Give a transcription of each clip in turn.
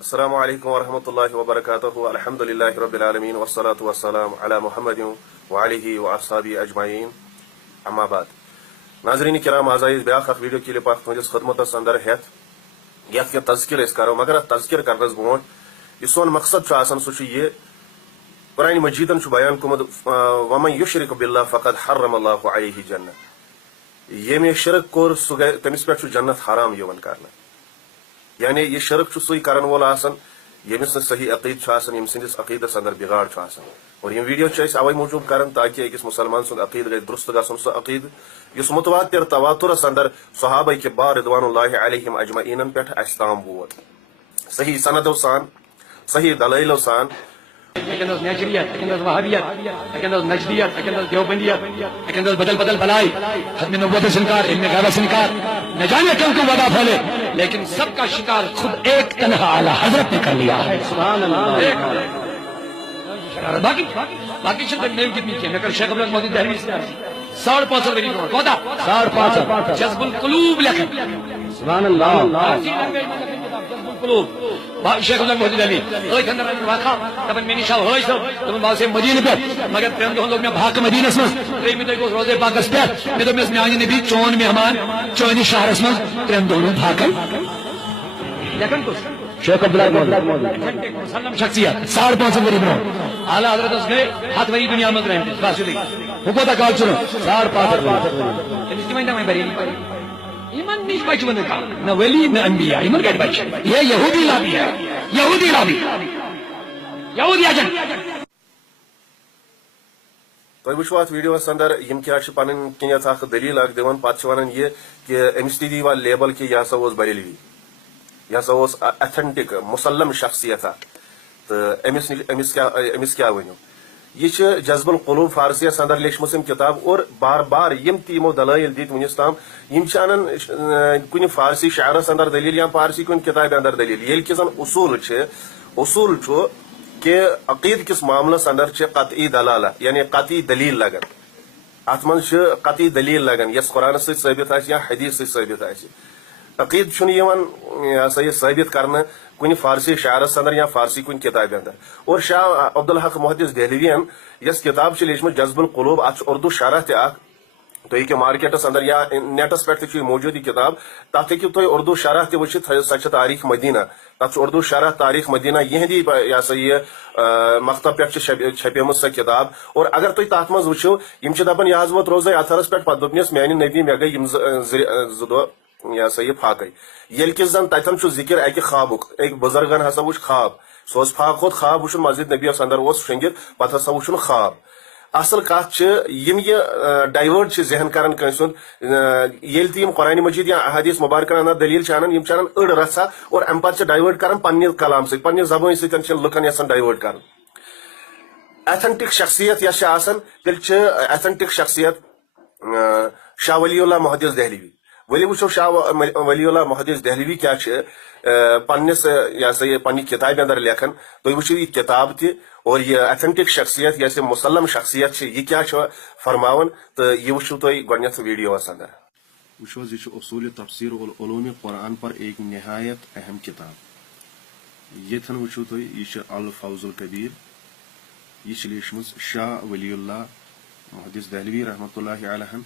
السلام علیکم ورحمۃ اللہ وبرکاتہ الحمد للہ رب العالمین والصلاة والسلام علی محمد وعلیہ واصحابہ اجمعین اما بعد ناظرین کرام آز بیاکھ ویڈیو کلپ تہندس خدمتس اندر ہیت یت کی تذکر کرو مگر ات تذکر کرنس برونٹ یہ سون مقصد سہ یہ قرآن مجیدن بیان کورمت ومن یشرک باللہ فقد حرم اللہ علیہ جنہ یمی شرک کور سہ تمس پہ جنت حرام کرنا یعنی یہ شرک سہ کرن وول یمس صحیح عقید یم سندس عقیدس اندر بگاڑ اور یہ ویڈیو اوے موجود کران تاکہ اکس مسلمان سند عقید گھس درست گھن سہ عقید اس متواتر تواترس اندر صحابہ کبار رضوان اللہ علیہم اجمعین پہ اس تام ووت صحیح سندو سان صحیح دلائلو سان نجریت وہابیت نجدیت دیوبندیت بدل بدل بلائی ختم نبوت سے انکار علم غیبت سے انکار نہ جانے کیوں کیوں وبا پھیلے لیکن سب کا شکار خود ایک تنہا اعلی حضرت نے کر لیا ہے سبحان اللہ باقی باقی شدت میں کتنی کی نکل شیخ عبداللہ موجود دہلوی سے 550 میری نوٹ کوتا 550 جذب القلوب لکھن سبحان اللہ جذب القلوب شیخ عبداللہ موجود علی اوہ کھندر رہنے واقع تبن میں نشاہ ہوئی سو تبن باو سے مدینہ پر مگر ترین دو لوگ میں بھاک مدینہ اسمہ ترین میں تو روزے پاکس پر میں تو میں اس میں آنی نبی چون مہمان چونی شہر اسمہ ترین دونوں بھاکل لیکن کچھ شیخ عبداللہ موجود مسلم شخصیت 550 غریب رہو اعلیٰ حضرت اس گئے ہاتھ وری دنیا مند رہے ہیں باسو دی حکومت اکال چلو 550 غریب اس کی مہینہ میں بریلی ایمان نیش بچ بنے کا نہ ولی نہ انبیاء ایمان گئے بچ یہ یہودی لابی ہے یہودی لابی یہودی اجن تھی وچو ات ویڈیو اندر یم کیا پن کنیت اخ دلیل اخ دان پتہ ونان یہ کہ امس تھی دیوا لیبل کہ یہ ہسا بریلوی یہ ہسا اتھینٹک مسلم شخصیت تو امس کیا ونو یہ جذب القلوب فارسیس اندر لیچمت کتاب اور بار بار یم تمو دلائل دت ونس تام یم انان کن فارسی شعرس اندر دلیل یا فارسی کن کتاب اندر دلیل یل کہ زن اصول کہ عقید کس معاملس اندر قطعی دلالہ یعنی قطعی دلیل لگن ات من قطعی دلیل لگن یس قرآن ست ثابت یا حدیث ست ثابت عقید یہ ثابت کرنا کن فارسی شعرس اندر یا فارسی کن کتاب اندر اور شاہ عبدالحق محدث دہلوین یس کتاب لیچمت جذب القلوب ات اردو شرح تہ تھی کہ مارکیٹس اندر یا نیٹس پہ موجود یہ کتاب تک ہوں تھی اردو شرح تہ وچت سچ تاریخ مدینہ تک اردو شرح تاریخ مدینہ یہندی یہ مکتب پہ چھپیمت سہ کتاب اور اگر تھی تر مز وچو دپان یہ ووت روزے اتھرس پہ دپنس میانہ نبی مے گئی زٕ یہ فاقے یل کس زن تتن ذکر اکہ خوابک ایک بزرگن ہسا وچ خواب سہ فاق کھوت خواب وچن مسجد نبیس اندر شنگت پتہ ہسا وچن خواب اصل کت یہ ڈائیورٹ ذہن کران کنس یل تم قرآن مجید یا احادیث مبارکن اندر دلیل انان انان اڑ رژھا اور ام پتہ ڈائیورٹ کران پنہ کلام ست پنہ زبان ست لکن یسان ڈائیورٹ کران ایتھنٹک شخصیت یس تیل ایتھنٹک شخصیت شاہ ولی اللہ محدث دہلوی ولی وچو شاہ ولی اللہ محدث دہلوی کیا پنس یہ پنہ کتاب اندر لکھان تھی وچو یہ کتاب تہ اور یہ ایتھنٹک شخصیت جیسے مسلم شخصیت یہ کیا فرماون تو یہ وچو تھی گۄڈنیتھ ویڈیوس اندر وچو یہ اصول تفسیر العلوم قرآن پر ایک نہایت اہم کتاب یتن وچو تھی یہ الفوز القبیر یہ لیچمت شاہ ولی اللہ محدث دہلوی رحمۃ اللہ علیہ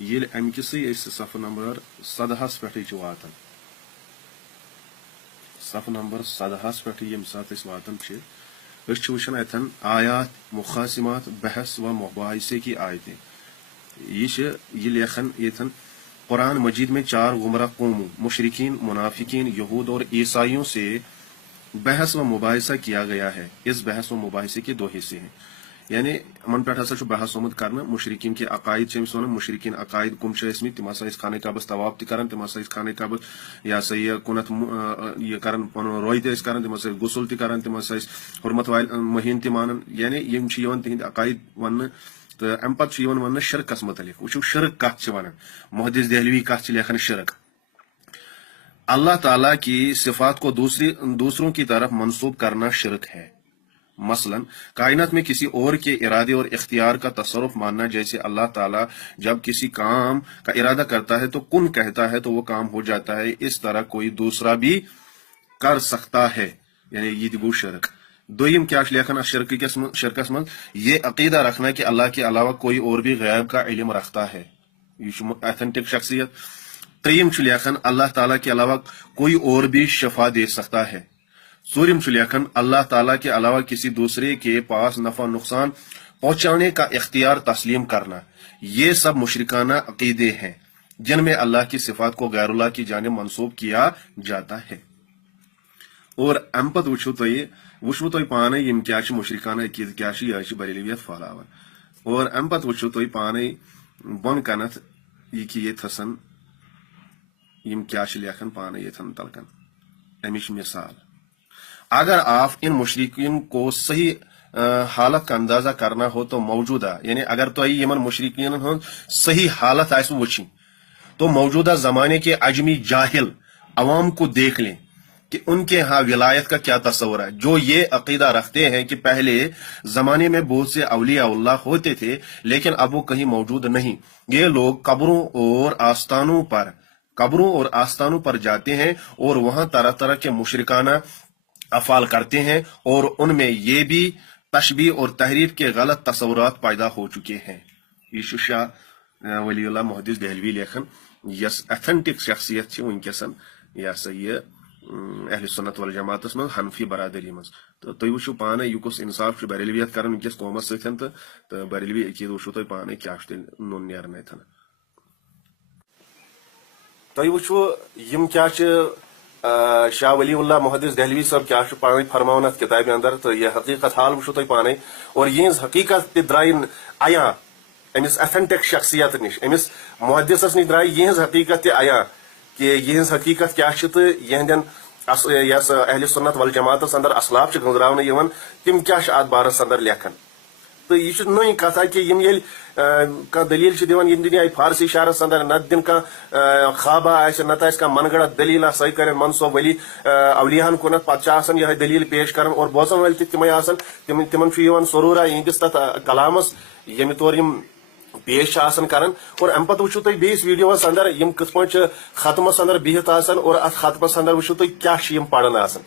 یل ام کسی صفحہ نمبر 100 پہ واتن صفحہ نمبر 100 پہ یم سات واتن وچان اتن آیات مخاصمات بحث و مباحثے کی آیتیں یہ لیکھن یتن قرآن مجید میں 4 گمراہ قوموں مشرکین منافقین یہود اور عیسائیوں سے بحث و مباحثہ کیا گیا ہے اس بحث و مباحثے کے 2 حصے ہیں یعنی من پہ ہسا بحث آمت کرنا مشرقین کے عقائد ون مشرقین عقائد کم تم ہسا خانہ کعبس طواف تہ کران تم ہسا خانہ کعبس یہ کنت یہ کران پن روی تہ کران تم ہسا غسل تہ کران تم ہسا حرمت مہین تہ مانان یعنی یم تہند عقائد ون تو ام پتہ ون شرکس متعلق وچو شرک کت ونان محدث دہلوی کت لیکھان شرک اللہ تعالیٰ کی صفات کو دوسروں کی طرف منسوب کرنا شرک ہے مثلا کائنات میں کسی اور کے ارادے اور اختیار کا تصرف ماننا جیسے اللہ تعالیٰ جب کسی کام کا ارادہ کرتا ہے تو کن کہتا ہے تو وہ کام ہو جاتا ہے اس طرح کوئی دوسرا بھی کر سکتا ہے یعنی یہ تہ گو شرک. دویم کیا لیکن شرکس من یہ عقیدہ رکھنا کہ اللہ کے علاوہ کوئی اور بھی غیب کا علم رکھتا ہے. یہ ایتھنٹک شخصیت. تریم لیکن اللہ تعالیٰ کے علاوہ کوئی اور بھی شفا دے سکتا ہے. ژوٗرِم لیکن اللہ تعالیٰ کے علاوہ کسی دوسرے کے پاس نفع نقصان پہنچانے کا اختیار تسلیم کرنا. یہ سب مشرکانہ عقیدے ہیں جن میں اللہ کی صفات کو غیر اللہ کی جانب منسوب کیا جاتا ہے. اور ام پتہ وچھو تھی پانے یم کیا مشرکانہ عقیدہ کیا یہ بریلویت پھہلاوان. اور ام پتہ وچھو تھی پانے بون کنتھ یہ کہ یہ تھسن یم کیا لیکھن پانے یتھن تلکن. امچ مثال اگر آپ ان مشرقین کو صحیح حالت کا اندازہ کرنا ہو تو موجودہ یعنی اگر تو یمن مشرقین صحیح حالت آئے وچھیں تو موجودہ زمانے کے عجمی جاہل عوام کو دیکھ لیں کہ ان کے ہاں ولایت کا کیا تصور ہے. جو یہ عقیدہ رکھتے ہیں کہ پہلے زمانے میں بہت سے اولیاء اللہ ہوتے تھے لیکن اب وہ کہیں موجود نہیں. یہ لوگ قبروں اور آستانوں پر جاتے ہیں اور وہاں طرح طرح کے مشرکانہ افعال کرتے ہیں اور ان میں یہ بھی تشبیہ اور تحریف کے غلط تصورات پیدا ہو چکے ہیں. یہ شاہ ولی اللہ محدث دہلوی لیکن یس ایتھنٹک شخصیت ونکسن یہ سا یہ اہل سنت والجماعت من حنفی برادری مز. تو تھی وچھو پانے یہ کس انصاف بریلویت کران ونکس قومس ستن تو بریلوی عقید وچھو تھی پانے کیا نون نیرن اتن. تھی وچھو یم کیا شاہ ولی اللہ محدث دہلوی صاحب کیا پانے فرماون ات کتاب اندر. تو یہ حقیقت حال وچھو تھی پانے اور یہ حقیقت تہ درائے عیاں امس ایتھنٹک شخصیت نش امس محدثس نش درائے یہ حقیقت تہ عیاں کہ یہ حقیقت کیا تو یہندین یس اہل سنت والجماعت اندر اسلاف گنزراون تم کیا ات بارس اندر لیکھن. تو یہ نئی کتھا کہ یم یل دلیل دان یم دن فارسی شعرس اندر نت دن خوابہ نت من گڑت دلیل سہ کر منصوب ولی اولیاہن کنت پتہ یہ دلیل پیش کران اور بوزن ول تمے تمن سرورہ یہندس تر کلامس یم طور پیش کران. اور ام پتہ وچھو تھی بیس ویڈیوس اندر یم کت پہ ختمس اندر بہت اور ات ختمس اندر وچھو تھی کیا پڑھان آسان.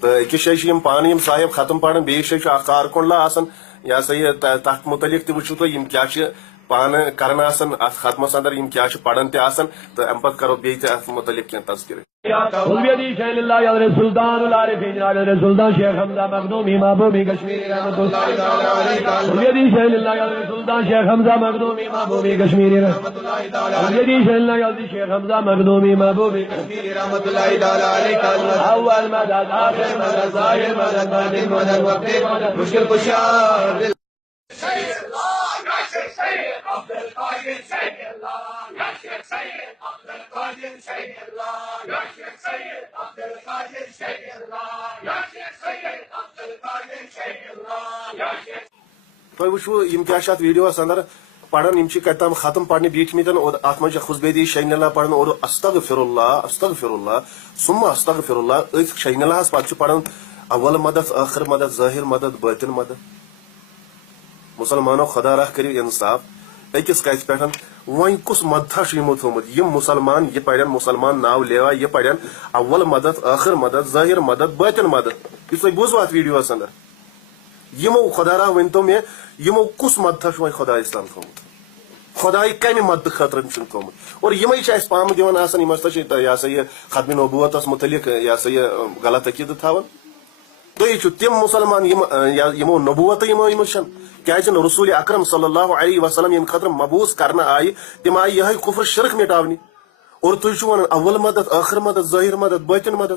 تو اکس جائے پانے صاحب ختم پڑھان بیس جائے کارکنڈلا آسان یہ سا یہ تک متعلق تہ وچھو تھی کیا پانے کران آسان ات ختمس اندر کیا پڑھان تہ آسان. تو ام پتہ کرو بیٚیہِ تہ ات متعلق کی تذکرہ. سلطان العارفین سلطان شیخ حمزہ مخدومی محبوبی کشمیری رحمۃ اللہ. سلطان شیخ حمزہ مخدومی محبوبی کشمیری رحمۃ اللہ. شیخ حمزہ مخدومی محبوبی کشمیری رحمۃ اللہ. اول مدد آخر مدد ظاہر مدد باطن مدد وقت مشکل کشا. تھی وچھو یم کیا ویڈیوس اندر پڑھان کتام ختم پڑھنے بیٹھ مت اور ات من خطبیدی شہین اللہ پڑھان اور استغفر اللہ ثم استغفر اللہ ات شہین اللہ پتہ پڑھان اول مدد آخر مدد ظاہر مدد باطن مدد. مسلمانوں خدا رہ کرو انصاف اکس کت پہ وی کس مدتھا یمو تھومت یم مسلمان یہ پڑھن مسلمان ناو لیوا یہ پڑھن اول مدد آخر مدد ظاہر مدد باطن مدد. یہ تھی بوزو ات ویڈیوس اندر یمو خدا رہ ونتو مے یمو کس مدتھا وی خدا اسلام تھومت خدائی کمہ مدد خاطر تھومت. اور یمے پام دان یم یہ سا یہ ختم نبوتس متعلق یہ سا یہ غلط عقیدہ تھاون. تھی تم مسلمان یمو نبوت کیا رسول اکرم صلی اللہ علیہ وسلم یم خاطر مبوس کرنا آئی تم آئی یہ کفر شرک مٹاونی. اور تھی ون اول مدد آخر مدد ظاہر مدد باطن مدد.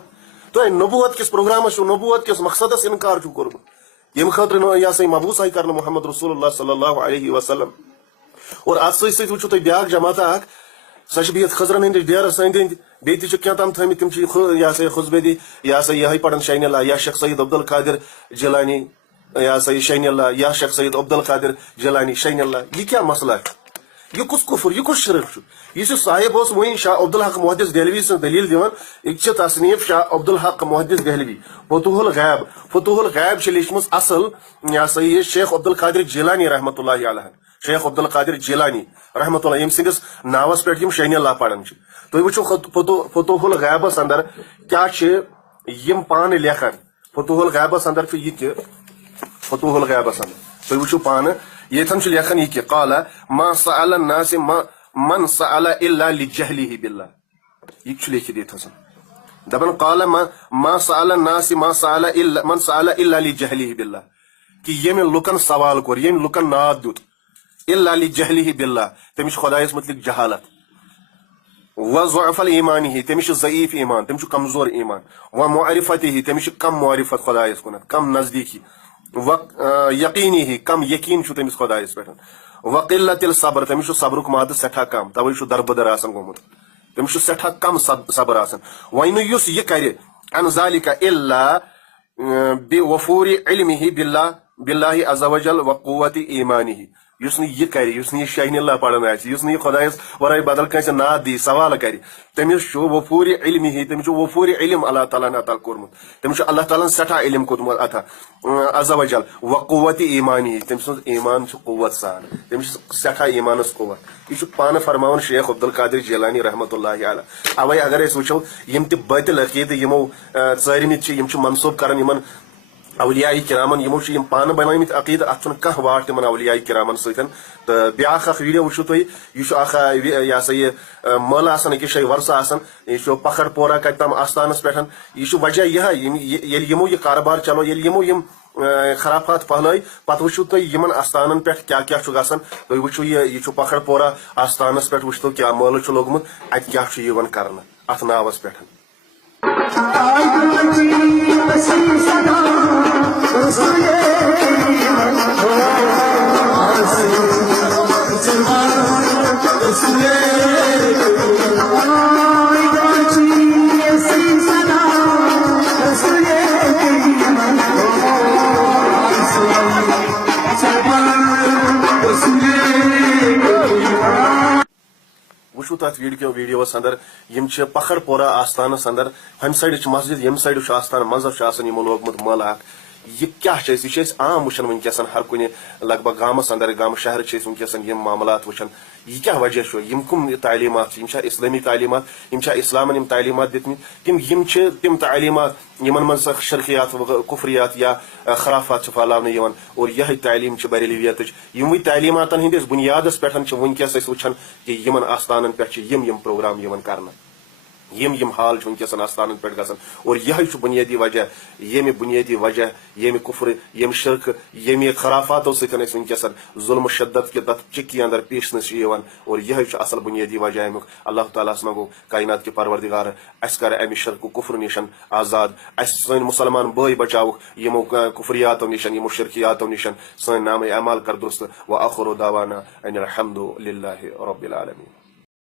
تھی نبوت کس پروگرامس نبوت کس مقصدس انکار کورمت یم خاطر یہ سا مبوس آئی کرنا محمد رسول اللہ صلی اللہ علیہ وسلم. اور ات ست وچھو تھی بیاکھ جماعت اخ سہ بہت خزرن ہندس ڈیرس اند اند بیٚیہِ کینٛہہ تام تھٲمٕتۍ تِم چھِ یہ سا خطبیدی یہ سا یہ پڑھان شاہین اللہ یا شیخ سید عبد القادر جیلانی یہ سا یہ شاہین اللہ یا شیخ سید عبد القادر جیلانی شاہین اللہ. یہ کیا مسئلہ ہے یہ کس کفر یہ کس شرک یہ صاحب وین شاہ عبد الحق محدث دہلوی سن دلیل دِوان یہ تصنیف شاہ عبد الحق محدث دہلوی فتوح الغیب لیچمٕژ اصل یہ سا یہ شیخ عبد القادر جیلانی رحمۃ اللہ علیہ شیخ عبد القادر جیلانی رحمۃ اللہ یم سندس ناوس پہ شاہین اللہ پڑھان. تھی وچھو فتوح الغیبس اندر کیا یم پانے لیکھان فتوح الغیبس اندر یہ کہ فتوح الغیبس اندر تھی وچو پان یتن لیکھان یہ کہ قال ما سأل الناس من سأل الا لجهله بالله یہ لیکھت یہ دپان قال ما سأل الناس ما سأل الا من سأل الا لجهله بالله کہ یم لکن سوال کور یم لکن ناد دیت الا لجهله بالله تمش خدایس متعلق جہالت وضعف الایمانه تمش ضعیف ایمان تمش کمزور ایمان ومعرفته تمش کم معرفت خدایس کن کم نزدیکی یقینه کم یقین چھ تمس خدایس پہ وقلت الصبر تمش صبرک ماد سٹھا کم توے چھ دربدر آسان گومت تمس سٹھا کم صبر آسان وین یس یہ کرے ان ذالک الا بوفور علمه بالله عز وجل وقوت ایمانه یس یہ کرے یس یہ شاہین اللہ پڑھنا یس یہ خدایس ورائے بدل کنس ناد دی سوال کرے تمس وفور علمه تمس وفور علم اللہ تعالیٰ عطا کورمت تمس اللہ تعالیٰ سٹھا علم کورمت عطا عز وجل وقوت ایمانه تمس ایمان قوت سان تمس سٹھا ایمانس قوت یہ پان فرماون شیخ عبدالقادر جیلانی رحمۃ اللہ علیہ اوے اگر اس وچو یم تہ باطل عقید یمو ژارمت یم منسوب کران یمن اولیاء کرامن یمو یم پان بنامت عقید ات کھانا واٹ تمن اولیاء کرامن ستن تو بیاکھ اخ ویڈیو وچھو تھی یہ اخ یہ سا یہ مل آسان اکس جائے ورثہ آسان یہ پکھڑ پورہ کت تام آستانس پہ یہ وجہ یہ یمو یہ کاربار چلو یمو یم خرافات پھلے پتہ وچھو تھی یمن آستانن پہ کیا گژھان تھی وچھو یہ پکھڑ پورہ آستانس پہ وچھو کیا مل لوگمت ات کیا کرنا ات ناوس پہ وچھو تر ویڈیوس اندر یم پکھڑ پورہ آستانس اندر ہم سائڈ مسجد یم سائڈ آستان منظر یمو لوگمت مل اخ یہ کیا یہ عام وچان ونکس ہر کن لگ بھگ گامس اندر گام شہر ونکس یم معاملات وچان یہ کیا وجہ یم کم تعلیمات یم اسلامی تعلیمات یم اسلامن یم تعلیمات دتمت تم تعلیمات یمن من شرکیات کفریات یا خرافات پھیلانے اور یہ تعلیم بریلویت یم تعلیمات ہندس بنیادس پہ ونکس وچان کہ یمن آستانن پہ یم پروگرام کرنا یم حال ونکس آستانن پہ گھان اور یہ بنیادی وجہ بنیادی وجہ یم کفر یم شرک یم خرافاتو ستن ونکس ظلم شدت کے تر چکی اندر پیشنس اور یہ اصل بنیادی وجہ امیک اللہ تعالیٰ منگو کائنات کے پروردگار اس کر امہ شرک کفر نشن آزاد اس سن مسلمان بھائی بچاؤ یمو کفریاتو نشن یمو شرکیاتو نشن سن نام اعمال کر درست وآخر دعوانا ان الحمد للہ رب العالمین.